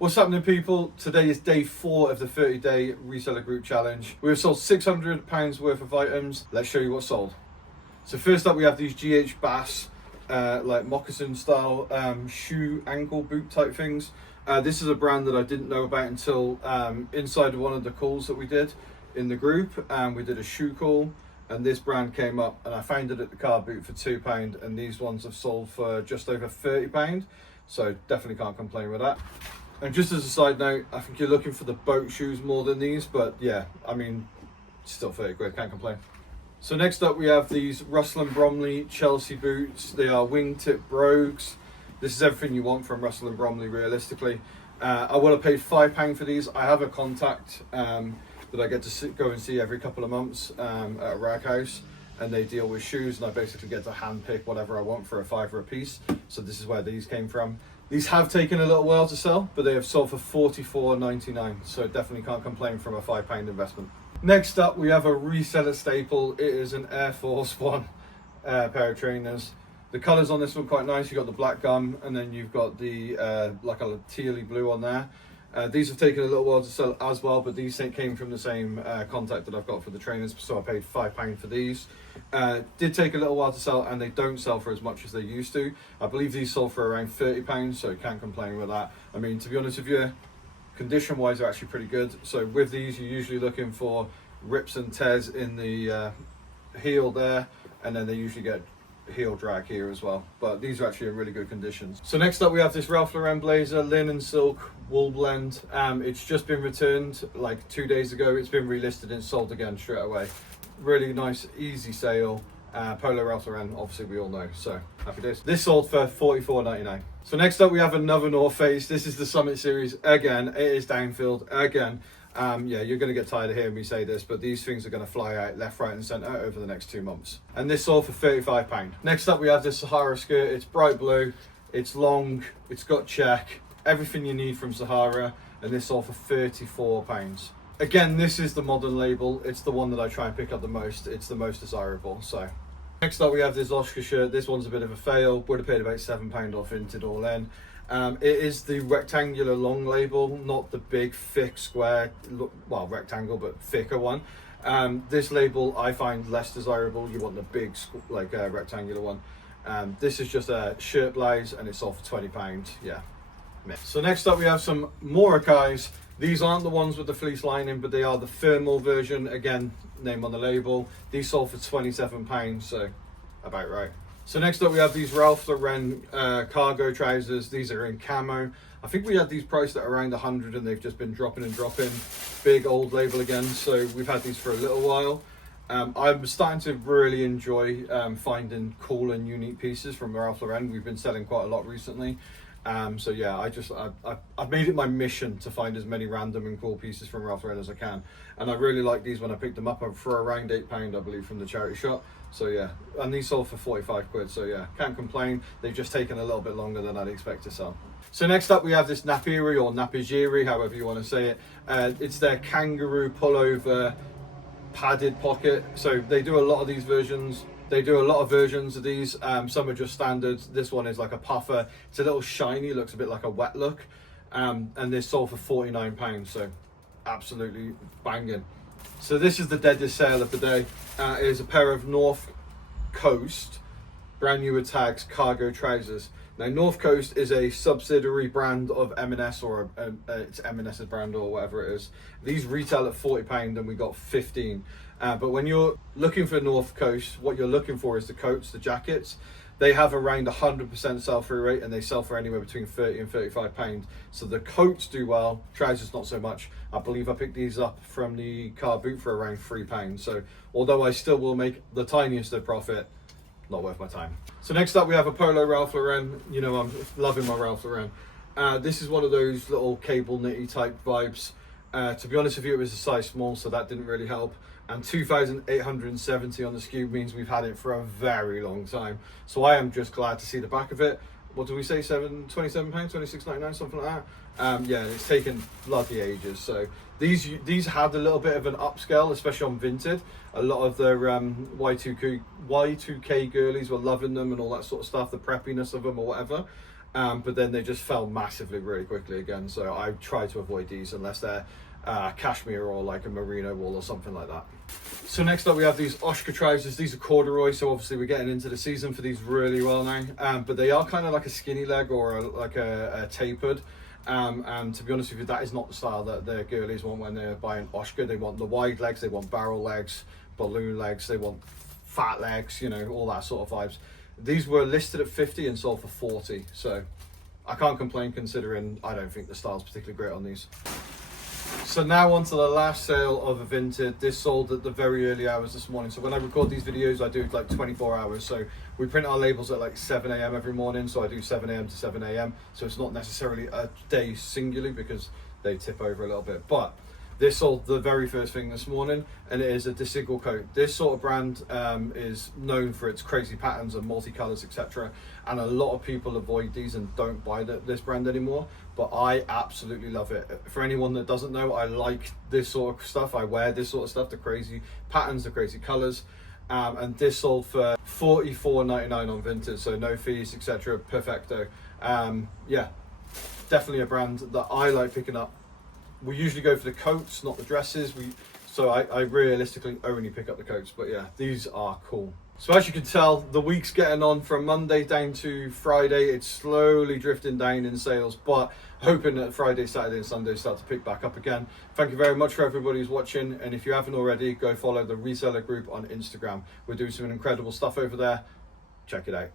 What's happening, people? Today is day 4 of the 30-day reseller group challenge. We've sold £600 worth of items. Let's show you what's sold. So first up, we have these GH Bass, like moccasin style shoe ankle boot type things. This is a brand that I didn't know about until inside one of the calls that we did in the group. We did a shoe call and this brand came up and I found it at the car boot for £2, and these ones have sold for just over £30. So definitely can't complain with that. And just as a side note, I think you're looking for the boat shoes more than these, but yeah, I mean, still 30 quid, can't complain. So next up we have these Russell & Bromley Chelsea boots. They are wingtip brogues. This is everything you want from Russell & Bromley, realistically. I would have paid £5 for these. I have a contact that I get to go and see every couple of months at a rag house, and they deal with shoes, and I basically get to hand pick whatever I want for £5 a piece. So this is where these came from. These have taken a little while to sell, but they have sold for £44.99, so definitely can't complain from a £5 investment. Next up, we have a reseller staple. It is an Air Force One pair of trainers. The colours on this one quite nice. You've got the black gum, and then you've got the like a tealy blue on there. These have taken a little while to sell as well, but these came from the same contact that I've got for the trainers, so I paid £5 for these. Did take a little while to sell, and they don't sell for as much as they used to. I believe these sold for around £30, so can't complain with that. I mean, to be honest with you, condition wise they're actually pretty good. So with these, you're usually looking for rips and tears in the heel there, and then they usually get heel drag here as well, but these are actually in really good conditions. So next up we have this Ralph Lauren blazer, linen silk wool blend. It's just been returned like 2 days ago. It's been relisted and sold again straight away. Really nice, easy sale. Polo Ralph Lauren, obviously we all know, so happy days. This sold for £44.99. So next up we have another North Face. This is the Summit series again. It is downfilled again. Yeah, you're going to get tired of hearing me say this, but these things are going to fly out left, right and centre over the next 2 months. And this sold for £35. Next up we have this Sahara skirt. It's bright blue, it's long, it's got check, everything you need from Sahara, and this sold for £34. Again, this is the modern label. It's the one that I try and pick up the most. It's the most desirable. So next up we have this Oscar shirt. This one's a bit of a fail. Would have paid about £7 off Vinted all in. It is the rectangular long label, not the big thick square, well, rectangle but thicker one. This label I find less desirable. You want the big like rectangular one. This is just a shirt blouse and it's sold for £20. Yeah. So next up we have some Moracais. These aren't the ones with the fleece lining, but they are the thermal version. Again, name on the label. These sold for £27, so about right. So next up we have these Ralph Lauren cargo trousers. These are in camo. I think we had these priced at around 100 and they've just been dropping and dropping. Big old label again, so we've had these for a little while. I'm starting to really enjoy finding cool and unique pieces from Ralph Lauren. We've been selling quite a lot recently. So yeah, I've made it my mission to find as many random and cool pieces from Ralph Lauren as I can, and I really like these when I picked them up for around £8, I believe, from the charity shop. So yeah, and these sold for 45 quid. So yeah, can't complain. They've just taken a little bit longer than I'd expect to sell. So next up we have this Napiri or Napigiri, however you want to say it. It's their kangaroo pullover padded pocket. So they do a lot of these versions. They do a lot of versions of these. Some are just standard. This one is like a puffer. It's a little shiny, looks a bit like a wet look. And this sold for £49, so absolutely banging. So this is the deadest sale of the day. It is a pair of North Coast brand new with tags cargo trousers. Now North Coast is a subsidiary brand of M&S, or it's M&S's brand or whatever it is. These retail at £40 and we got 15. But when you're looking for North Coast, what you're looking for is the coats, the jackets. They have around 100% sell-through rate and they sell for anywhere between 30 and £35. So the coats do well, trousers not so much. I believe I picked these up from the car boot for around £3. So although I still will make the tiniest of profit, not worth my time. So next up we have a polo Ralph Lauren. You know, I'm loving my Ralph Lauren. This is one of those little cable knitty type vibes. To be honest with you, it was a size small, so that didn't really help. And 2,870 on the SKU means we've had it for a very long time. So I am just glad to see the back of it. What do we say, £27, £26.99, something like that? Yeah, it's taken bloody ages. So these had a little bit of an upscale, especially on Vinted. A lot of their Y2K girlies were loving them and all that sort of stuff, the preppiness of them or whatever. but then they just fell massively really quickly again. So I try to avoid these unless they're cashmere or like a merino wool or something like that. So next up we have these Oshka trousers. These are corduroy, so obviously we're getting into the season for these really well now. But they are kind of like a skinny leg or like a tapered. And to be honest with you, that is not the style that the girlies want when they're buying Oshka. They want the wide legs, they want barrel legs, balloon legs, they want fat legs, you know, all that sort of vibes. These were listed at 50 and sold for 40, so I can't complain considering I don't think the style's particularly great on these. So now on to the last sale of a Vinted. This sold at the very early hours this morning. So when I record these videos, I do like 24 hours. So we print our labels at like 7 a.m. every morning. So I do 7 a.m. to 7 a.m. So it's not necessarily a day singularly because they tip over a little bit. But this sold the very first thing this morning, and it is a desingle coat. This sort of brand is known for its crazy patterns and multicolors, etc. And a lot of people avoid these and don't buy this brand anymore. But I absolutely love it. For anyone that doesn't know, I like this sort of stuff. I wear this sort of stuff, the crazy patterns, the crazy colors. And this sold for $44.99 on Vinted, so no fees, etc. Perfecto. Yeah, definitely a brand that I like picking up. We usually go for the coats, not the dresses. So I realistically only pick up the coats, but yeah, these are cool. So as you can tell, the week's getting on from Monday down to Friday. It's slowly drifting down in sales, but hoping that Friday, Saturday and Sunday start to pick back up again. Thank you very much for everybody who's watching. And if you haven't already, go follow the Reseller group on Instagram. We're doing some incredible stuff over there. Check it out.